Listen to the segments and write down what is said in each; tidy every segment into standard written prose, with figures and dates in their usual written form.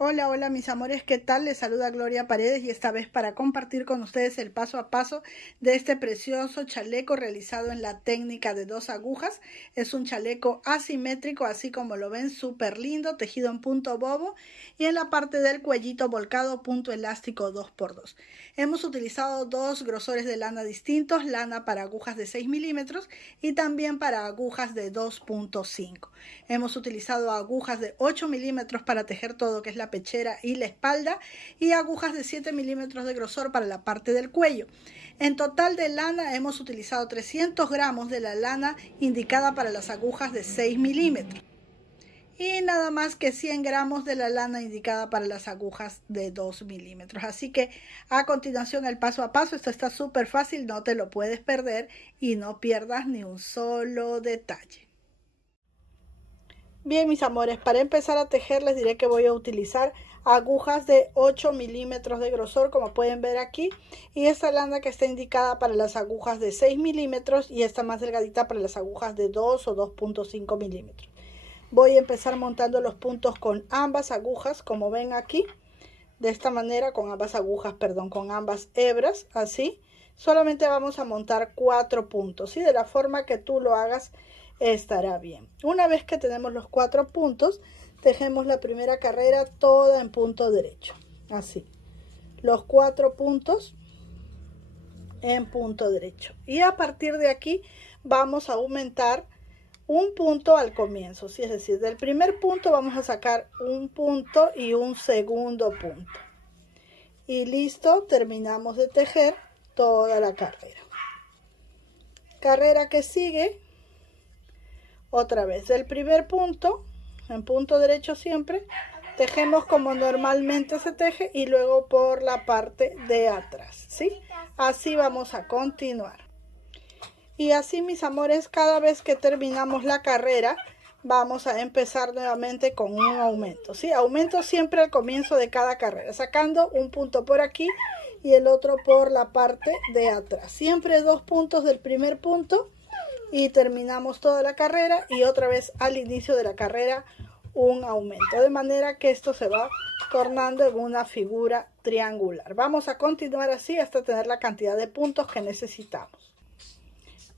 Hola, hola mis amores, ¿qué tal? Les saluda Gloria Paredes y esta vez para compartir con ustedes el paso a paso de este precioso chaleco realizado en la técnica de 2 agujas. Es un chaleco asimétrico, así como lo ven, súper lindo, tejido en punto bobo y en la parte del cuellito volcado punto elástico 2x2. Hemos utilizado dos grosores de lana distintos, lana para agujas de 6 milímetros y también para agujas de 2.5. Hemos utilizado agujas de 8 milímetros para tejer todo, que es la pechera y la espalda, y agujas de 7 milímetros de grosor para la parte del cuello. En total de lana hemos utilizado 300 gramos de la lana indicada para las agujas de 6 milímetros y nada más que 100 gramos de la lana indicada para las agujas de 2 milímetros. Así que a continuación el paso a paso, esto está súper fácil, no te lo puedes perder y no pierdas ni un solo detalle. Bien, mis amores, para empezar a tejer les diré que voy a utilizar agujas de 8 milímetros de grosor, como pueden ver aquí, y esta lana que está indicada para las agujas de 6 milímetros y esta más delgadita para las agujas de 2 o 2.5 milímetros. Voy a empezar montando los puntos con ambas agujas, como ven aquí, de esta manera, con ambas agujas, perdón, con ambas hebras, así. Solamente vamos a montar 4 puntos, ¿sí? De la forma que tú lo hagas estará bien. Una vez que tenemos los 4 puntos, tejemos la primera carrera toda en punto derecho, así. Los 4 puntos en punto derecho. Y a partir de aquí vamos a aumentar un punto al comienzo, ¿sí? Es decir, del primer punto vamos a sacar un punto y un segundo punto. Y listo, terminamos de tejer toda la carrera. Carrera que sigue, otra vez del primer punto, en punto derecho siempre, tejemos como normalmente se teje y luego por la parte de atrás, ¿sí? Así vamos a continuar. Y así, mis amores, cada vez que terminamos la carrera, vamos a empezar nuevamente con un aumento, ¿sí? Aumento siempre al comienzo de cada carrera, sacando un punto por aquí y el otro por la parte de atrás. Siempre 2 puntos del primer punto y terminamos toda la carrera y otra vez al inicio de la carrera un aumento. De manera que esto se va tornando en una figura triangular. Vamos a continuar así hasta tener la cantidad de puntos que necesitamos.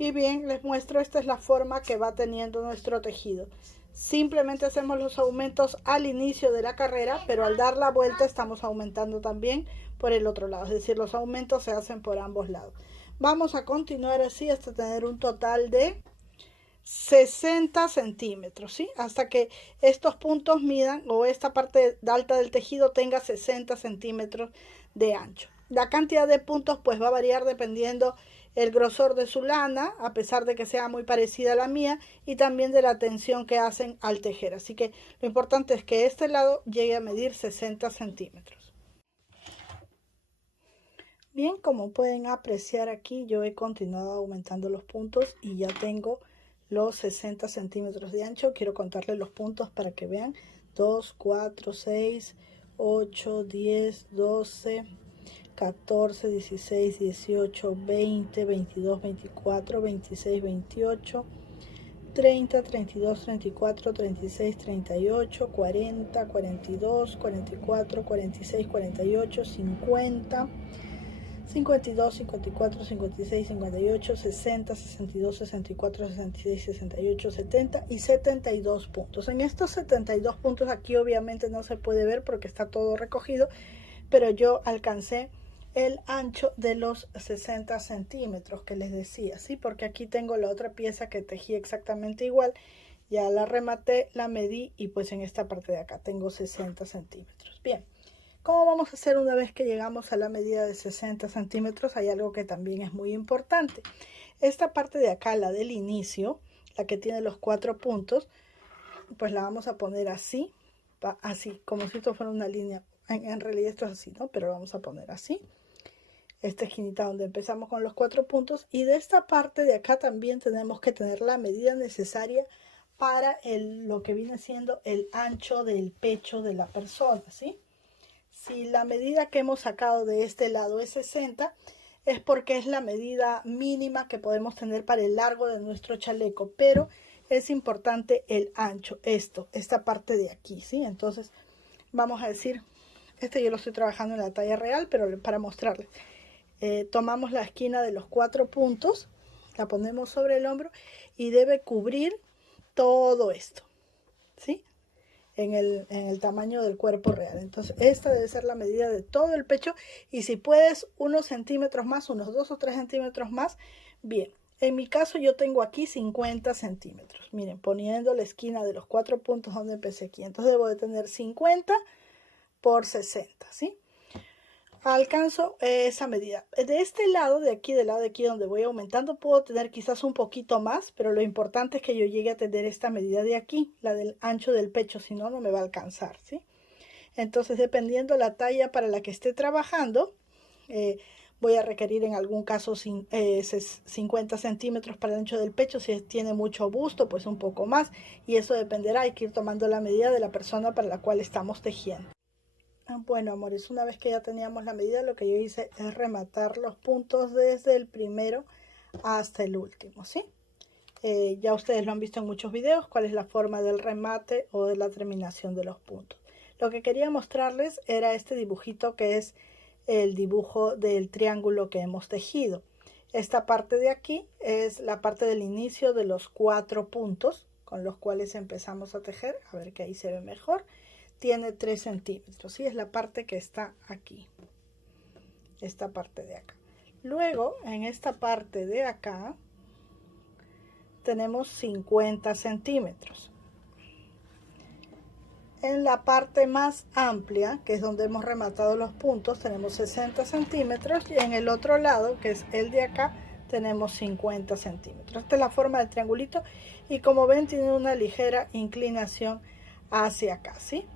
Y bien, les muestro, esta es la forma que va teniendo nuestro tejido. Simplemente hacemos los aumentos al inicio de la carrera, pero al dar la vuelta estamos aumentando también por el otro lado. Es decir, los aumentos se hacen por ambos lados. Vamos a continuar así hasta tener un total de 60 centímetros, ¿sí? Hasta que estos puntos midan o esta parte alta del tejido tenga 60 centímetros de ancho. La cantidad de puntos pues va a variar dependiendo el grosor de su lana, a pesar de que sea muy parecida a la mía, y también de la tensión que hacen al tejer. Así que lo importante es que este lado llegue a medir 60 centímetros. Bien, como pueden apreciar aquí, yo he continuado aumentando los puntos y ya tengo los 60 centímetros de ancho. Quiero contarles los puntos para que vean. 2, 4, 6, 8, 10, 12, 14, 16, 18, 20, 22, 24, 26, 28, 30, 32, 34, 36, 38, 40, 42, 44, 46, 48, 50, 52, 54, 56, 58, 60, 62, 64, 66, 68, 70 y 72 puntos. En estos 72 puntos aquí obviamente no se puede ver porque está todo recogido, pero yo alcancé el ancho de los 60 centímetros que les decía, ¿sí? Porque aquí tengo la otra pieza que tejí exactamente igual, ya la rematé, la medí y pues en esta parte de acá tengo 60 centímetros. Bien, ¿cómo vamos a hacer una vez que llegamos a la medida de 60 centímetros? Hay algo que también es muy importante. Esta parte de acá, la del inicio, la que tiene los 4 puntos, pues la vamos a poner así, así, como si esto fuera una línea. En realidad esto es así, ¿no? Pero lo vamos a poner así. Esta esquinita donde empezamos con los 4 puntos. Y de esta parte de acá también tenemos que tener la medida necesaria para lo que viene siendo el ancho del pecho de la persona, ¿sí? Si la medida que hemos sacado de este lado es 60, es porque es la medida mínima que podemos tener para el largo de nuestro chaleco, pero es importante el ancho, esta parte de aquí, ¿sí? Entonces vamos a decir, este yo lo estoy trabajando en la talla real, pero para mostrarles. Tomamos la esquina de los 4 puntos, la ponemos sobre el hombro y debe cubrir todo esto, ¿sí? En el tamaño del cuerpo real. Entonces esta debe ser la medida de todo el pecho, y si puedes unos centímetros más, unos 2 o 3 centímetros más, bien. En mi caso yo tengo aquí 50 centímetros, miren, poniendo la esquina de los 4 puntos donde empecé aquí. Entonces debo de tener 50 por 60, ¿sí? Alcanzo esa medida. De este lado, de aquí, del lado de aquí donde voy aumentando, puedo tener quizás un poquito más, pero lo importante es que yo llegue a tener esta medida de aquí, la del ancho del pecho, si no, no me va a alcanzar, ¿sí? Entonces, dependiendo la talla para la que esté trabajando, voy a requerir en algún caso 50 centímetros para el ancho del pecho. Si tiene mucho busto, pues un poco más, y eso dependerá, hay que ir tomando la medida de la persona para la cual estamos tejiendo. Bueno, amores, una vez que ya teníamos la medida, lo que yo hice es rematar los puntos desde el primero hasta el último, ¿sí? Ya ustedes lo han visto en muchos videos, cuál es la forma del remate o de la terminación de los puntos. Lo que quería mostrarles era este dibujito, que es el dibujo del triángulo que hemos tejido. Esta parte de aquí es la parte del inicio de los 4 puntos con los cuales empezamos a tejer. A ver que ahí se ve mejor. Tiene 3 centímetros, ¿sí? Es la parte que está aquí, esta parte de acá. Luego, en esta parte de acá, tenemos 50 centímetros. En la parte más amplia, que es donde hemos rematado los puntos, tenemos 60 centímetros, y en el otro lado, que es el de acá, tenemos 50 centímetros. Esta es la forma del triangulito, y como ven, tiene una ligera inclinación hacia acá, ¿sí?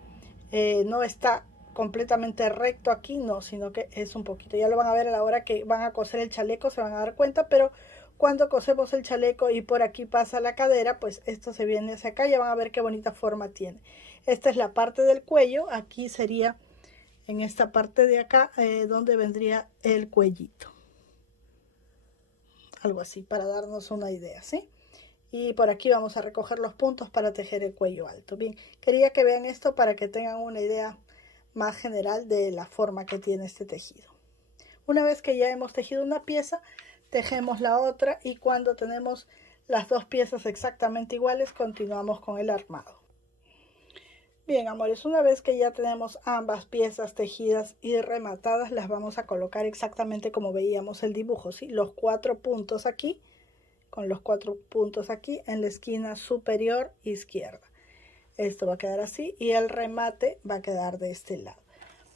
No está completamente recto aquí, no, sino que es un poquito. Ya lo van a ver a la hora que van a coser el chaleco, se van a dar cuenta, pero cuando cosemos el chaleco y por aquí pasa la cadera, pues esto se viene hacia acá, ya van a ver qué bonita forma tiene. Esta es la parte del cuello, aquí sería en esta parte de acá donde vendría el cuellito. Algo así, para darnos una idea, ¿sí? Y por aquí vamos a recoger los puntos para tejer el cuello alto. Bien, quería que vean esto para que tengan una idea más general de la forma que tiene este tejido. Una vez que ya hemos tejido una pieza, tejemos la otra, y cuando tenemos las dos piezas exactamente iguales, continuamos con el armado. Bien, amores, una vez que ya tenemos ambas piezas tejidas y rematadas, las vamos a colocar exactamente como veíamos el dibujo, ¿sí? Los 4 puntos aquí, con los 4 puntos aquí en la esquina superior izquierda. Esto va a quedar así, y el remate va a quedar de este lado.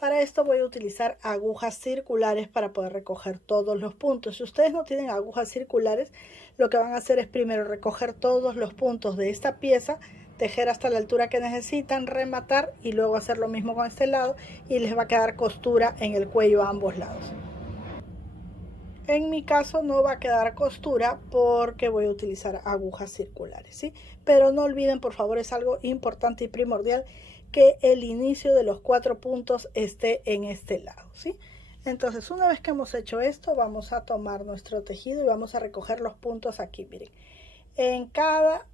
Para esto voy a utilizar agujas circulares para poder recoger todos los puntos. Si ustedes no tienen agujas circulares, lo que van a hacer es primero recoger todos los puntos de esta pieza, tejer hasta la altura que necesitan, rematar, y luego hacer lo mismo con este lado, y les va a quedar costura en el cuello a ambos lados. En mi caso no va a quedar costura porque voy a utilizar agujas circulares, ¿sí? Pero no olviden, por favor, es algo importante y primordial, que el inicio de los 4 puntos esté en este lado, ¿sí? Entonces, una vez que hemos hecho esto, vamos a tomar nuestro tejido y vamos a recoger los puntos aquí, miren. En cada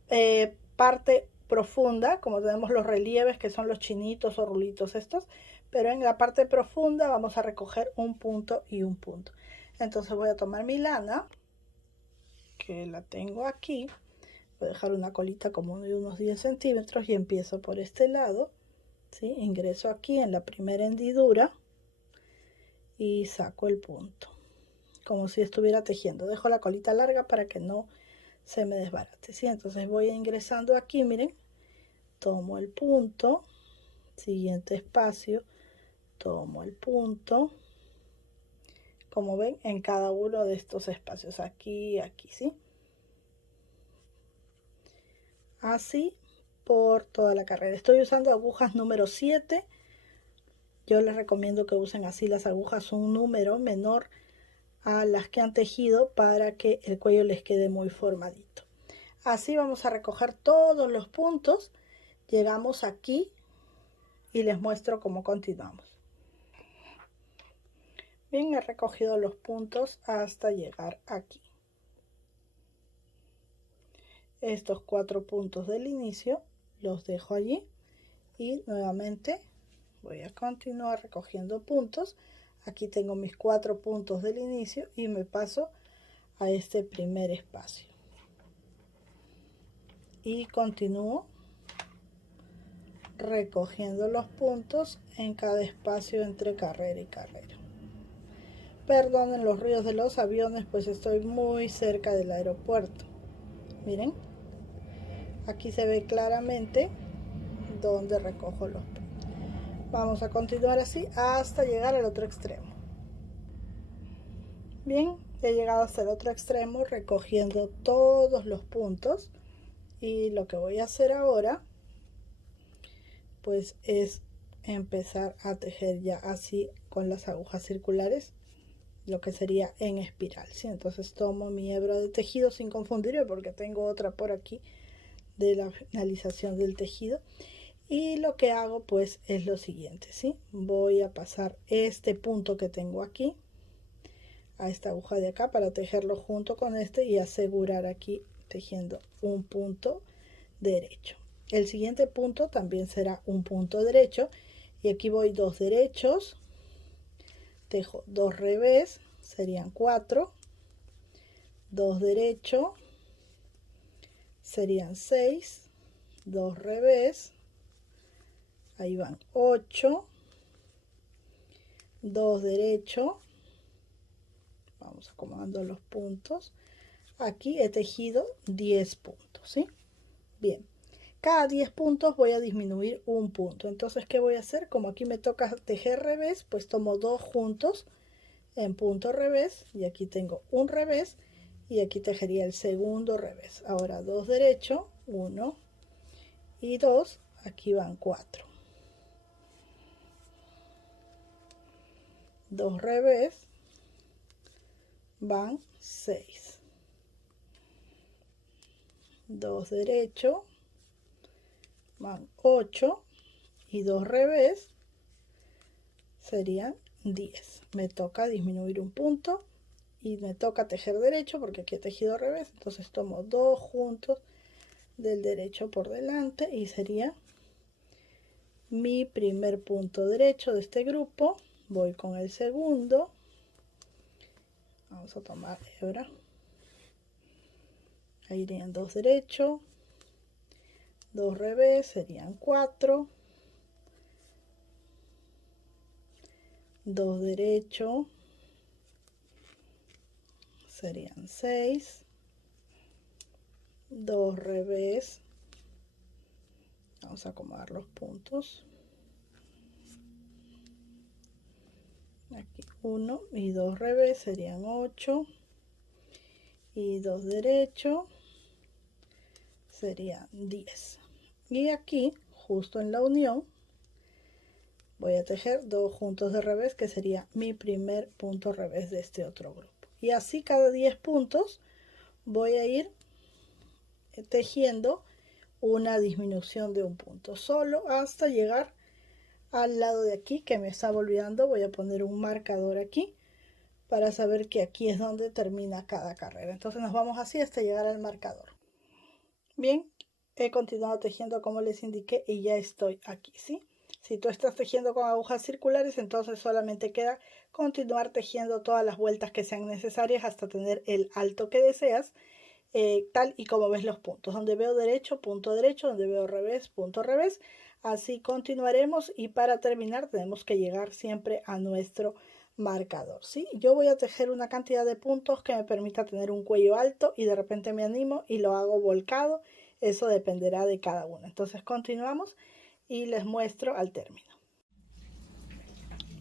parte profunda, como tenemos los relieves, que son los chinitos o rulitos estos, pero en la parte profunda vamos a recoger un punto y un punto. Entonces voy a tomar mi lana, que la tengo aquí, voy a dejar una colita como de unos 10 centímetros, y empiezo por este lado, ¿sí? Ingreso aquí en la primera hendidura y saco el punto, como si estuviera tejiendo. Dejo la colita larga para que no se me desbarate, ¿sí? Entonces voy ingresando aquí, miren, tomo el punto, siguiente espacio, tomo el punto, como ven, en cada uno de estos espacios, aquí, aquí, ¿sí? Así por toda la carrera. Estoy usando agujas número 7. Yo les recomiendo que usen así las agujas, un número menor a las que han tejido, para que el cuello les quede muy formadito. Así vamos a recoger todos los puntos. Llegamos aquí y les muestro cómo continuamos. Bien, he recogido los puntos hasta llegar aquí. Estos 4 puntos del inicio los dejo allí, y nuevamente Voy a continuar recogiendo puntos. Aquí tengo mis 4 puntos del inicio y me paso a este primer espacio. Y continúo recogiendo los puntos en cada espacio entre carrera y carrera. Perdonen los ruidos de los aviones, pues estoy muy cerca del aeropuerto. Miren, aquí se ve claramente donde recojo los puntos. Vamos a continuar así hasta llegar al otro extremo. Bien, he llegado hasta el otro extremo recogiendo todos los puntos. Y lo que voy a hacer ahora pues es empezar a tejer ya así con las agujas circulares, lo que sería en espiral, ¿sí? Entonces tomo mi hebra de tejido sin confundirme porque tengo otra por aquí de la finalización del tejido, y lo que hago pues es lo siguiente, ¿sí? Voy a pasar este punto que tengo aquí a esta aguja de acá para tejerlo junto con este y asegurar aquí tejiendo un punto derecho. El siguiente punto también será un punto derecho y aquí voy 2 derechos, tejo 2 revés, serían 4, 2 derecho, serían 6, 2 revés, ahí van 8, 2 derecho, vamos acomodando los puntos, aquí he tejido 10 puntos, ¿sí? Bien, cada 10 puntos voy a disminuir un punto. Entonces, ¿qué voy a hacer? Como aquí me toca tejer revés, pues tomo 2 juntos en punto revés, y aquí tengo un revés, y aquí tejería el segundo revés. Ahora 2 derecho, 1 y 2, aquí van 4. 2 revés, van 6. 2 derecho, van 8 y 2 revés serían 10. Me toca disminuir un punto y me toca tejer derecho porque aquí he tejido revés, entonces tomo 2 juntos del derecho por delante y sería mi primer punto derecho de este grupo. Voy con el segundo, vamos a tomar hebra, ahí irían 2 derecho, 2 revés, serían 4, 2 derecho, serían 6, 2 revés, vamos a acomodar los puntos, aquí 1 y 2 revés serían 8 y 2 derecho serían 10, y aquí justo en la unión voy a tejer 2 juntos de revés que sería mi primer punto revés de este otro grupo, y así cada 10 puntos voy a ir tejiendo una disminución de un punto solo hasta llegar al lado de aquí que me estaba olvidando. Voy a poner un marcador aquí para saber que aquí es donde termina cada carrera. Entonces nos vamos así hasta llegar al marcador. Bien, he continuado tejiendo como les indiqué y ya estoy aquí, ¿sí? Si tú estás tejiendo con agujas circulares, entonces solamente queda continuar tejiendo todas las vueltas que sean necesarias hasta tener el alto que deseas, tal y como ves los puntos. Donde veo derecho, punto derecho, donde veo revés, punto revés. Así continuaremos y para terminar tenemos que llegar siempre a nuestro marcador, ¿sí? Yo voy a tejer una cantidad de puntos que me permita tener un cuello alto y de repente me animo y lo hago volcado. Eso dependerá de cada uno. Entonces continuamos y les muestro al término.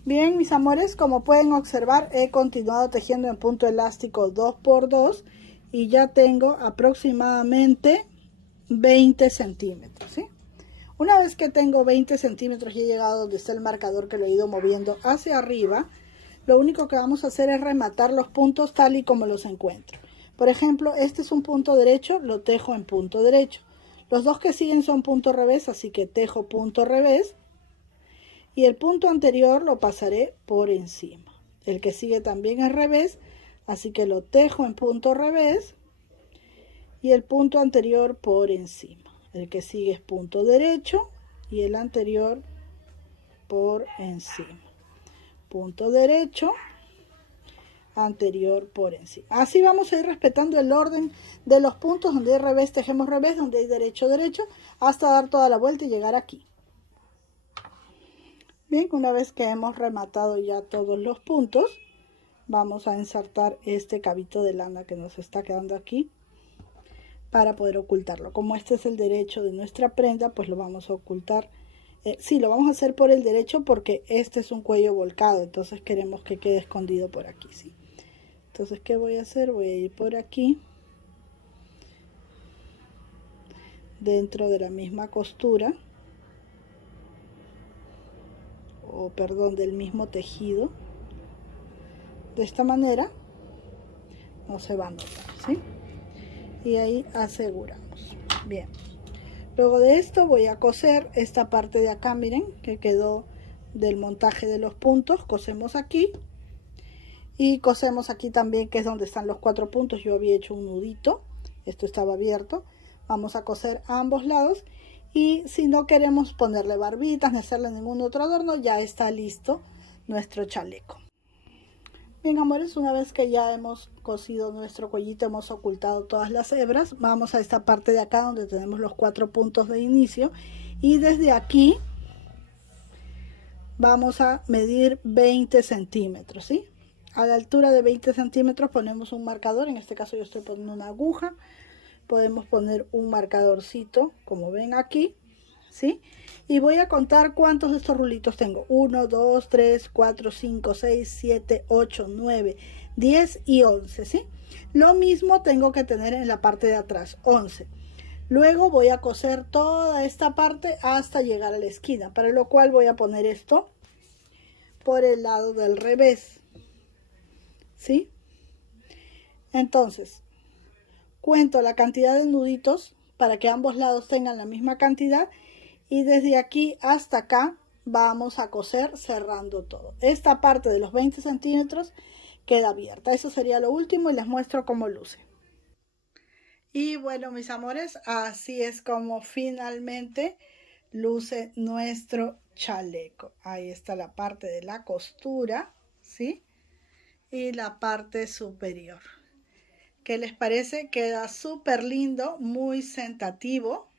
Bien, mis amores, como pueden observar, he continuado tejiendo en punto elástico 2 por 2 y ya tengo aproximadamente 20 centímetros, ¿sí? Una vez que tengo 20 centímetros y he llegado donde está el marcador, que lo he ido moviendo hacia arriba, lo único que vamos a hacer es rematar los puntos tal y como los encuentro. Por ejemplo, este es un punto derecho, lo tejo en punto derecho. Los dos que siguen son punto revés, así que tejo punto revés. Y el punto anterior lo pasaré por encima. El que sigue también es revés, así que lo tejo en punto revés. Y el punto anterior por encima. El que sigue es punto derecho y el anterior por encima, punto derecho, anterior por encima. Así vamos a ir respetando el orden de los puntos. Donde hay revés, tejemos revés, donde hay derecho, derecho, hasta dar toda la vuelta y llegar aquí. Bien, una vez que hemos rematado ya todos los puntos, vamos a insertar este cabito de lana que nos está quedando aquí para poder ocultarlo. Como este es el derecho de nuestra prenda, pues lo vamos a ocultar. Sí, lo vamos a hacer por el derecho porque este es un cuello volcado, entonces queremos que quede escondido por aquí, ¿sí? Entonces, ¿qué voy a hacer? Voy a ir por aquí, dentro de la misma costura, o perdón, del mismo tejido. De esta manera no se va a notar, ¿sí? Y ahí aseguramos. Bien. Luego de esto voy a coser esta parte de acá, miren, que quedó del montaje de los puntos. Cosemos aquí. Y cosemos aquí también, que es donde están los 4 puntos. Yo había hecho un nudito. Esto estaba abierto. Vamos a coser a ambos lados. Y si no queremos ponerle barbitas ni hacerle ningún otro adorno, ya está listo nuestro chaleco. Bien, amores, una vez que ya hemos cosido nuestro cuellito, hemos ocultado todas las hebras, vamos a esta parte de acá donde tenemos los 4 puntos de inicio. Y desde aquí vamos a medir 20 centímetros, ¿sí? A la altura de 20 centímetros ponemos un marcador. En este caso yo estoy poniendo una aguja. Podemos poner un marcadorcito, como ven aquí, ¿sí? Y voy a contar cuántos de estos rulitos tengo. 1, 2, 3, 4, 5, 6, 7, 8, 9, 10 y 11, ¿sí? Lo mismo tengo que tener en la parte de atrás, 11. Luego voy a coser toda esta parte hasta llegar a la esquina, para lo cual voy a poner esto por el lado del revés, ¿sí? Entonces, cuento la cantidad de nuditos para que ambos lados tengan la misma cantidad. Y desde aquí hasta acá vamos a coser cerrando todo. Esta parte de los 20 centímetros queda abierta. Eso sería lo último y les muestro cómo luce. Y bueno, mis amores, así es como finalmente luce nuestro chaleco. Ahí está la parte de la costura, ¿sí? Y la parte superior. ¿Qué les parece? Queda súper lindo, muy sentativo.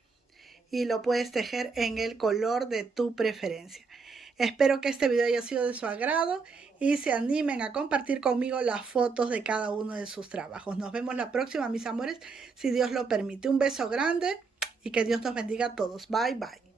Y lo puedes tejer en el color de tu preferencia. Espero que este video haya sido de su agrado y se animen a compartir conmigo las fotos de cada uno de sus trabajos. Nos vemos la próxima, mis amores, si Dios lo permite. Un beso grande y que Dios nos bendiga a todos. Bye, bye.